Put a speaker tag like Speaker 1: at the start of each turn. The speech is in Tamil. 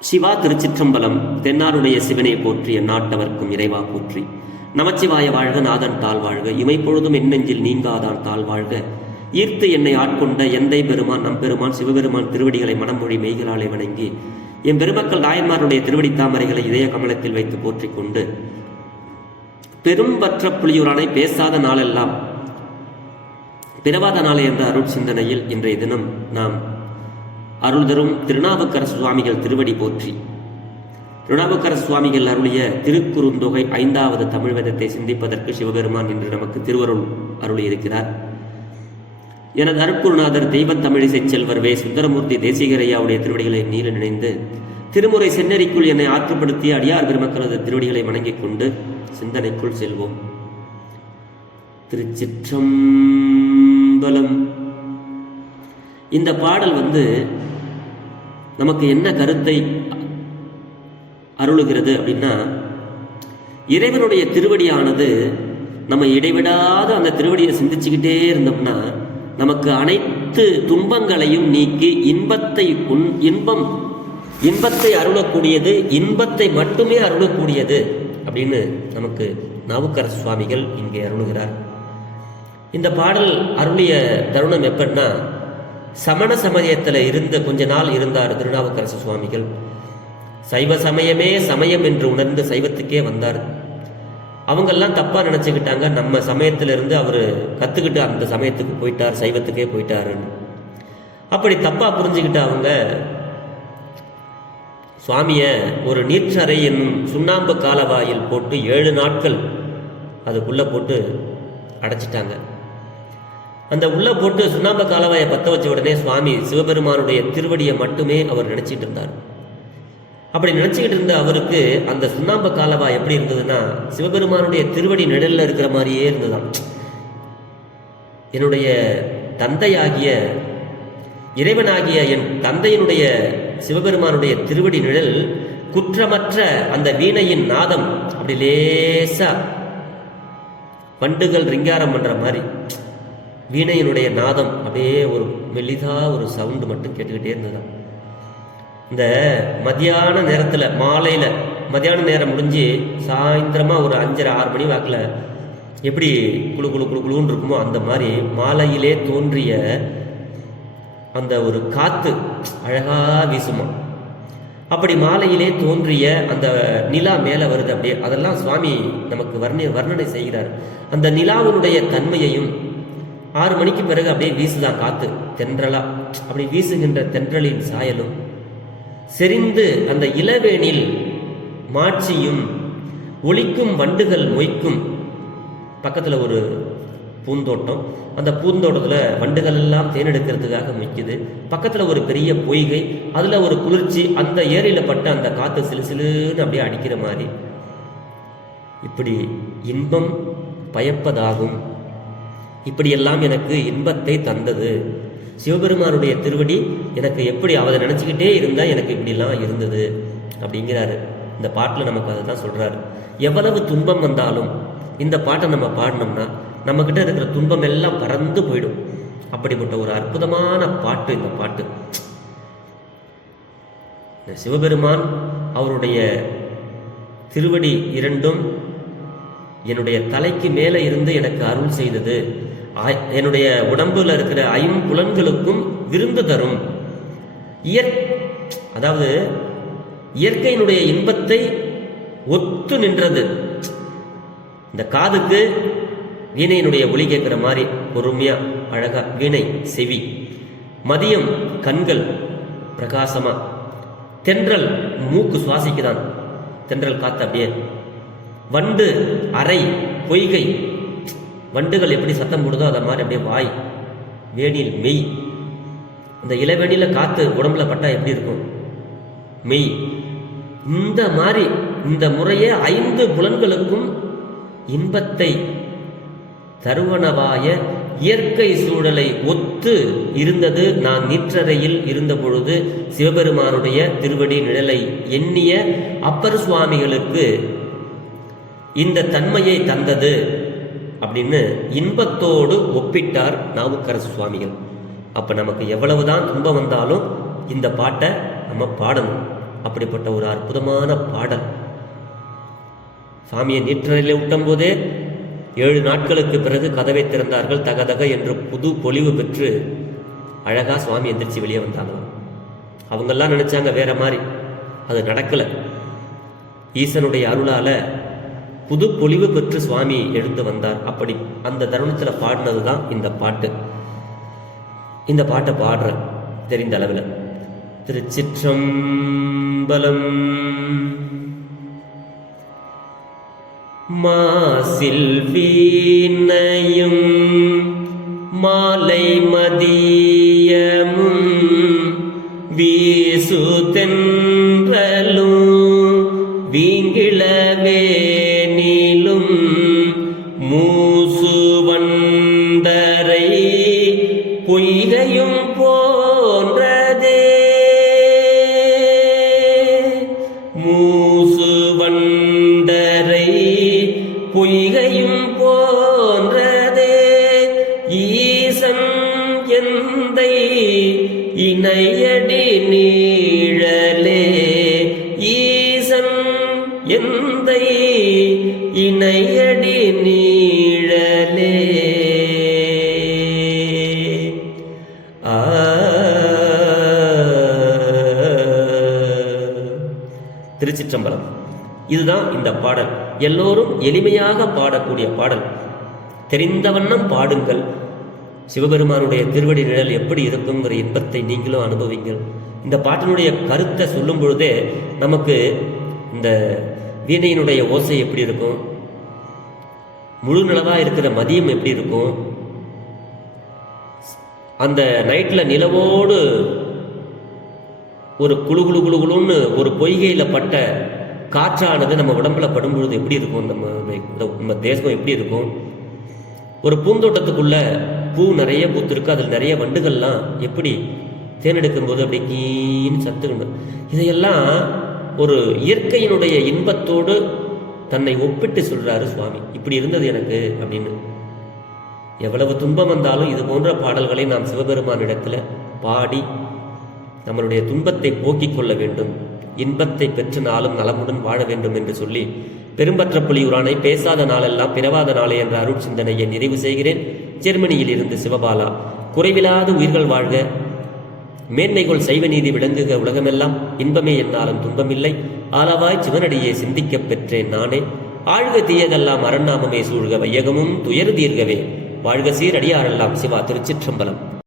Speaker 1: சிவா திருச்சிற்றம்பலம் தென்னாருடைய சிவனை போற்றி எந்நாட்டவர்க்கும் இறைவா போற்றி. நமச்சிவாய வாழ்க நாதன் தாழ் வாழ்க இமைப்பொழுதும் எண்ணெஞ்சில் நீங்காதான் தாழ் வாழ்க. ஈர்த்து என்னை ஆட்கொண்ட எந்தை பெருமான் நம் பெருமான் சிவபெருமான் திருவடிகளை மனமொழி மெய்களாலே வணங்கி என் பெருமக்கள் நாயன்மாருடைய திருவடி தாமரைகளை இதய கமலத்தில் வைத்து போற்றிக் கொண்டு பெரும்பற்ற புலியூரானை பேசாத நாளெல்லாம் பிறவாத நாளை என்ற அருள் சிந்தனையில் இன்றைய தினம் நாம் அருள் தரும் திருநாவுக்கரசு சுவாமிகள் திருவடி போற்றி. திருநாவுக்கரசு சுவாமிகள் அருளிய திருக்குறுந்தொகை ஐந்தாவது தமிழ் வேதத்தை சிந்திப்பதற்கு சிவபெருமான் இன்று நமக்கு திருவருள் அருளி இருக்கிறார் எனது அருட்குருநாதர் தெய்வத் தமிழிசை செல்வர் வே. சுந்தரமூர்த்தி தேசிகரையாவுடைய திருவடிகளை நீல நினைந்து திருமுறை சென்னறிக்குள் என்னை ஆற்றுப்படுத்திய அடியார் பெருமக்களது திருவடிகளை வணங்கிக் கொண்டு சிந்தனைக்குள் செல்வோம். திருச்சிற்றம்பலம் இந்த பாடல் வந்து நமக்கு என்ன கருத்தை அருளுகிறது அப்படின்னா இறைவனுடைய திருவடியானது நம்ம இடைவிடாத அந்த திருவடியை சிந்திச்சுக்கிட்டே இருந்தோம்னா நமக்கு அனைத்து துன்பங்களையும் நீக்கி இன்பத்தை உன் இன்பம் இன்பத்தை அருளக்கூடியது இன்பத்தை மட்டுமே அருளக்கூடியது அப்படின்னு நமக்கு நாவுக்கரசு சுவாமிகள் இங்கே அருளுகிறார். இந்த பாடல் அருளிய தருணம் எப்படின்னா சமண சமயத்தில் இருந்த கொஞ்ச நாள் இருந்தார் திருநாவுக்கரசு சுவாமிகள். சைவ சமயமே சமயம் என்று உணர்ந்து சைவத்துக்கே வந்தார். அவங்கெல்லாம் தப்பாக நினச்சிக்கிட்டாங்க. நம்ம சமயத்திலிருந்து அவர் கற்றுக்கிட்டு அந்த சமயத்துக்கு போயிட்டார் சைவத்துக்கே போயிட்டாருன்னு. அப்படி தப்பாக புரிஞ்சுக்கிட்ட அவங்க சுவாமியை ஒரு நீர்ச்சறையின் சுண்ணாம்பு காலவாயில் போட்டு ஏழு நாட்கள் அதுக்குள்ளே போட்டு அடைச்சிட்டாங்க. அந்த உள்ள போட்டு சுண்ணாம்பு காலவாயை பத்த வச்ச உடனே சுவாமி சிவபெருமானுடைய திருவடியை மட்டுமே அவர் நினைச்சிட்டு இருந்தார். அப்படி நினைச்சுக்கிட்டு இருந்த அவருக்கு அந்த சுண்ணாம்பு காலவா எப்படி இருந்ததுன்னா சிவபெருமானுடைய திருவடி நிழல்ல இருக்கிற மாதிரியே இருந்ததாம். என்னுடைய தந்தையாகிய இறைவனாகிய என் தந்தையினுடைய சிவபெருமானுடைய திருவடி நிழல் குற்றமற்ற அந்த வீணையின் நாதம். அப்படி லேசா பண்டுகள் ரிங்காரம் பண்ற மாதிரி. வீணையினுடைய நாதம் அப்படியே ஒரு மெல்லிதாக ஒரு சவுண்டு மட்டும் கேட்டுக்கிட்டே இருந்ததுதான். இந்த மதியான நேரத்தில் மாலையில் மதியான நேரம் முடிஞ்சு சாயந்தரமாக ஒரு அஞ்சரை ஆறு மணி வாக்கில் எப்படி குழு குழு குழு குழுன்னு இருக்குமோ அந்த மாதிரி மாலையிலே தோன்றிய அந்த ஒரு காற்று அழகாக வீசுமா. அப்படி மாலையிலே தோன்றிய அந்த நிலா மேலே வருது அப்படியே அதெல்லாம் சுவாமி நமக்கு வர்ண வர்ணனை செய்கிறார். அந்த நிலாவினுடைய தன்மையையும் ஆறு மணிக்கு பிறகு அப்படியே வீசுதான் காத்து தென்றலா அப்படி வீசுகின்ற தென்றலின் சாயலும். செறிந்து அந்த இளவேனில் மாட்சியும் ஒளிக்கும் வண்டுகள் மொய்க்கும். பக்கத்தில் ஒரு பூந்தோட்டம். அந்த பூந்தோட்டத்தில் வண்டுகள் எல்லாம் தேன் எடுக்கிறதுக்காக மொய்க்குது. பக்கத்தில் ஒரு பெரிய பொய்கை அதில் ஒரு குளிர்ச்சி அந்த ஏரியில் பட்ட அந்த காற்று சிலு சிலுன்னு அப்படியே அடிக்கிற மாதிரி. இப்படி இன்பம் பயப்பதாகும். இப்படியெல்லாம் எனக்கு இன்பத்தை தந்தது. சிவபெருமானுடைய திருவடி எனக்கு எப்படி அவரை நினச்சிக்கிட்டே இருந்தால் எனக்கு இப்படிலாம் இருந்தது அப்படிங்கிறாரு. இந்த பாட்டில் நமக்கு அதை தான் சொல்கிறாரு எவ்வளவு துன்பம் வந்தாலும் இந்த பாட்டை நம்ம பாடினோம்னா நம்மக்கிட்ட இருக்கிற துன்பம் எல்லாம் பறந்து போயிடும். அப்படிப்பட்ட ஒரு அற்புதமான பாட்டு இந்த பாட்டு. இந்த சிவபெருமான் அவருடைய திருவடி இரண்டும் என்னுடைய தலைக்கு மேலே இருந்து எனக்கு அருள் செய்தது. என்னுடைய உடம்புல இருக்கிற ஐம்புலன்களுக்கும் விருந்து தரும். இயற் அதாவது இயற்கையினுடைய இன்பத்தை ஒத்து நின்றது. இந்த காதுக்கு வீணையினுடைய ஒலி கேட்குற மாதிரி பொறுமையா அழகா வீணை செவி மதியம் கண்கள் பிரகாசமா தென்றல் மூக்கு சுவாசிக்குதான். தென்றல் காத்து அப்படியே வண்டு அறை பொய்கை வண்டுகள் எப்படி சத்தம் போடுதோ அதை மாதிரி அப்படியே வாய் வேணில் மெய். அந்த இளவேணியில காற்று உடம்புல பட்டால் எப்படி இருக்கும்? மெய். இந்த மாதிரி இந்த முறையே ஐந்து புலன்களுக்கும் இன்பத்தை தருவனவாய இயற்கை சூழலை ஒத்து இருந்தது நான் நிற்றறையில் இருந்தபொழுது சிவபெருமானுடைய திருவடி நிழலை எண்ணிய அப்பர் சுவாமிகளுக்கு இந்த தன்மையை தந்தது. அப்படின்னு இன்பத்தோடு ஒப்பிட்டார் நாவுக்கரசு சுவாமிகள். அப்போ நமக்கு எவ்வளவுதான் துன்பம் வந்தாலும் இந்த பாட்டை நம்ம பாடணும். அப்படிப்பட்ட ஒரு அற்புதமான பாடல். சாமியை நீற்றநிலை விட்டும் போதே ஏழு நாட்களுக்கு பிறகு கதவை திறந்தார்கள். தகதக என்று புது பொலிவு பெற்று அழகா சுவாமி எந்திரிச்சு வெளியே வந்தாங்க அவங்கெல்லாம் நினைச்சாங்க வேற மாதிரி. அது நடக்கல. ஈசனுடைய அருளால புது பொலிவு பெற்று சுவாமி எழுந்து வந்தார். அப்படி அந்த தருணத்தில் பாடினது தான் இந்த பாட்டு. இந்த பாட்டை பாடுறேன் தெரிந்த அளவில். திருச்சிற்றம்பலம் மாசில் வீணையும் மாலை மதியமும் வீசு இணையடி நீழலே ஈசன் எந்த இணையடி நீழலே. ஆ. திருச்சிற்றம்பலம். இதுதான் இந்த பாடல். எல்லோரும் எளிமையாக பாடக்கூடிய பாடல். தெரிந்த வண்ணம் பாடுங்கள். சிவபெருமானுடைய திருவடி நிழல் எப்படி இருக்குங்கிற இன்பத்தை நீங்களும் அனுபவிங்கள். இந்த பாட்டினுடைய கருத்தை சொல்லும் பொழுதே நமக்கு இந்த வீணையினுடைய ஓசை எப்படி இருக்கும்? முழு நிலவாக இருக்கிற மதியம் எப்படி இருக்கும்? அந்த நைட்டில் நிலவோடு ஒரு குழு குழு குழு குழுன்னு ஒரு பொய்கையில் பட்ட காற்றானது நம்ம உடம்புல படும்பொழுது எப்படி இருக்கும்? நம்ம நம்ம தேசம் எப்படி இருக்கும்? ஒரு பூந்தோட்டத்துக்குள்ள பூ நிறைய பூத்திருக்கு அதில் நிறைய வண்டுகள்லாம் எப்படி தேனெடுக்கும்போது போது அப்படியே கீன்னு சத்துக்கணும் இதையெல்லாம் ஒரு இயற்கையினுடைய இன்பத்தோடு தன்னை ஒப்பிட்டு சொல்றாரு சுவாமி. இப்படி இருந்தது எனக்கு அப்படின்னு. எவ்வளவு துன்பம் வந்தாலும் இது போன்ற பாடல்களை நாம் சிவபெருமானிடத்துல பாடி நம்மளுடைய துன்பத்தை போக்கிக் கொள்ள வேண்டும். இன்பத்தை பெற்று நாளும் நலமுடன் வாழ வேண்டும் என்று சொல்லி பெரும்பற்ற புலியுரானை பேசாத நாளெல்லாம் பிறவாத நாளே என்ற அருட் சிந்தனையை நிறைவு செய்கிறேன். ஜெர்மனியில் இருந்து சிவபாலா. குறைவில்லாத உயிர்கள் வாழ்க. மேன்மைகள் சைவ நீதி விளங்குக உலகமெல்லாம். இன்பமே என்னாலும் துன்பமில்லை. ஆலவாய் சிவனடியே சிந்திக்கப் பெற்றேன் நானே. ஆழ்க தீயதெல்லாம் அரண்நாமமே சூழ்க வையகமும் துயர் தீர்கவே. வாழ்க சீரடியாரெல்லாம் சிவா திருச்சிற்றம்பலம்.